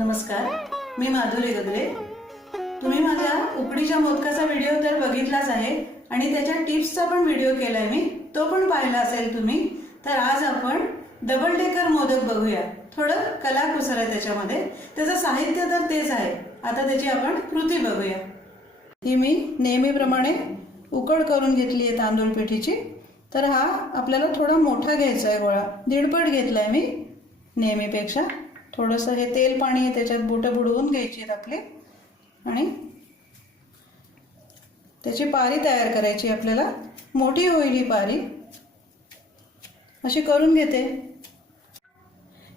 नमस्कार, मी माधुरी गगरे। तुम्ही माझ्या उकडीच्या मोदकाचा व्हिडिओ तर बघितलाच आहे आणि त्याच्या टिप्सचा पण व्हिडिओ केलाय मी, तो पण पाहिला असेल तुम्ही। तर आज आपण डबल डेकर मोदक बघूया। थोडं कलाकुसर आहे त्याच्यामध्ये, त्याचं साहित्य तर तेच आहे। आता त्याची आपण कृती बघूया। ही मी नेहमीप्रमाणे उकड करून घेतली आहे तांदूळ पिठीची। तर हा आपल्याला थोडा मोठा घ्यायचा आहे गोळा, दीडपट घेतलाय मी नेहमीपेक्षा। थोडंसं हे तेल पाणी आहे त्याच्यात बोटं बुडवून घ्यायची आहेत आपले आणि त्याची पारी तयार करायची आपल्याला। मोठी होईल ही पारी, अशी करून घेते।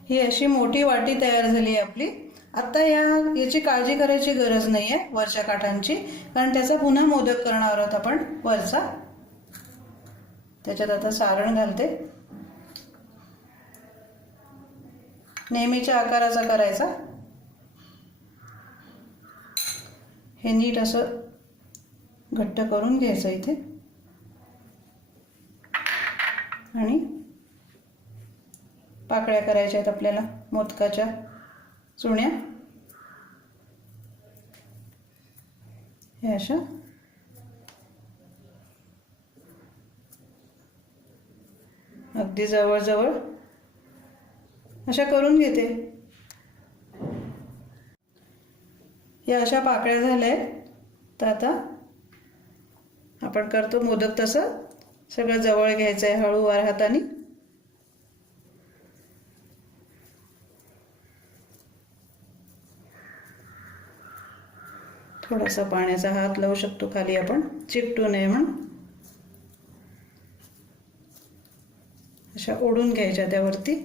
ही अशी मोठी वाटी तयार झाली आपली। आता याची काळजी करायची गरज नाही आहे वरच्या काठांची, कारण त्याचा पुन्हा मोदक करणार आहोत आपण वरचा। त्याच्यात आता सारण घालते, नेहमीच्या आकाराचा करायचा। हे नीट असं घट्ट करून घ्यायचं इथे आणि पाकळ्या करायच्या आहेत आपल्याला मोदकाच्या चुण्या। हे अशा अगदी जवळ अशा करून घेते। या अशा पाकळ्या झाल्या आहेत। तर आता आपण करतो मोदक तसं सगळं जवळ घ्यायचं आहे हळूवार हाताने। थोडासा पाण्याचा हात लावू शकतो खाली आपण, चिकटू नये म्हणून। अशा ओढून घ्यायच्या त्यावरती,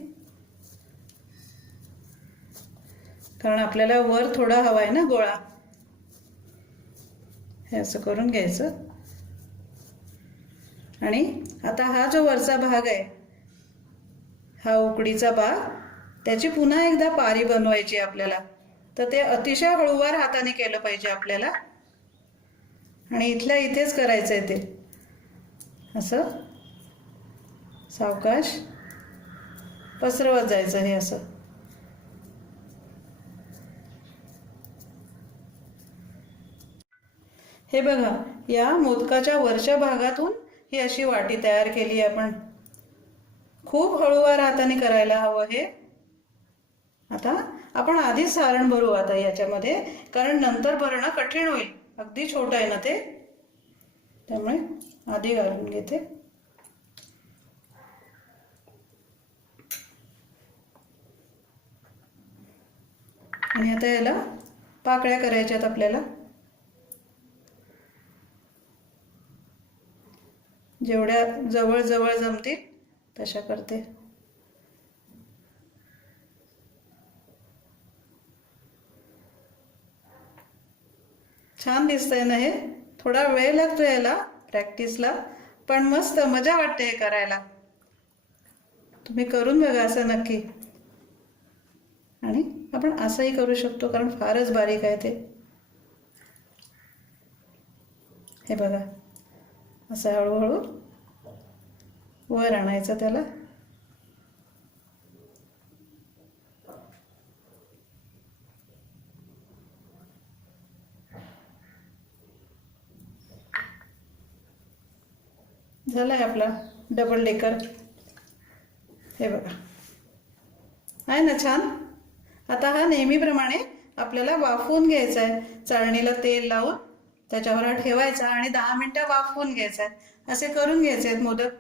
कारण आपल्याला वर थोडा हवा आहे ना गोळा। हे असं करून घ्यायचं आणि आता हा जो वरचा भाग आहे, हा उकडीचा भाग, त्याची पुन्हा एकदा पारी बनवायची आपल्याला। तर ते अतिशय हळूवार हाताने केलं पाहिजे आपल्याला आणि इथल्या इथेच करायचं आहे ते। असं सावकाश पसरवत जायचं हे असं। हे बघा, या मोदकाच्या वरच्या भागातून ही अशी वाटी तयार केली आहे आपण। खूप हळूवार हाताने करायला हवं हे। आता आपण आधीच सारण भरू आता याच्यामध्ये, कारण नंतर भरणं कठीण होईल। अगदी छोटं आहे ना ते, त्यामुळे आधी घालून घेते। आणि आता याला पाकळ्या करायच्यात आपल्याला। जेवढ्या जवळ जमतील तशा करते। छान दिसतंय ना हे। थोडा वेळ लागतो याला प्रॅक्टिसला, पण मस्त मजा वाटते हे करायला। तुम्ही करून बघा असं नक्की। आणि आपण असंही करू शकतो, कारण फारच बारीक आहे ते। हे बघा, असं हळूहळू वर आणायचं त्याला। झालाय आपला डबल डेकर। हे बघा, आहे ना छान। आता हा नेहमीप्रमाणे आपल्याला वाफवून घ्यायचा आहे। चाळणीला तेल लावून त्याच्यावर ठेवायचा आणि 10 मिनिटं वाफवून घ्यायचा आहे। असे करून घ्यायचे आहेत मोदक।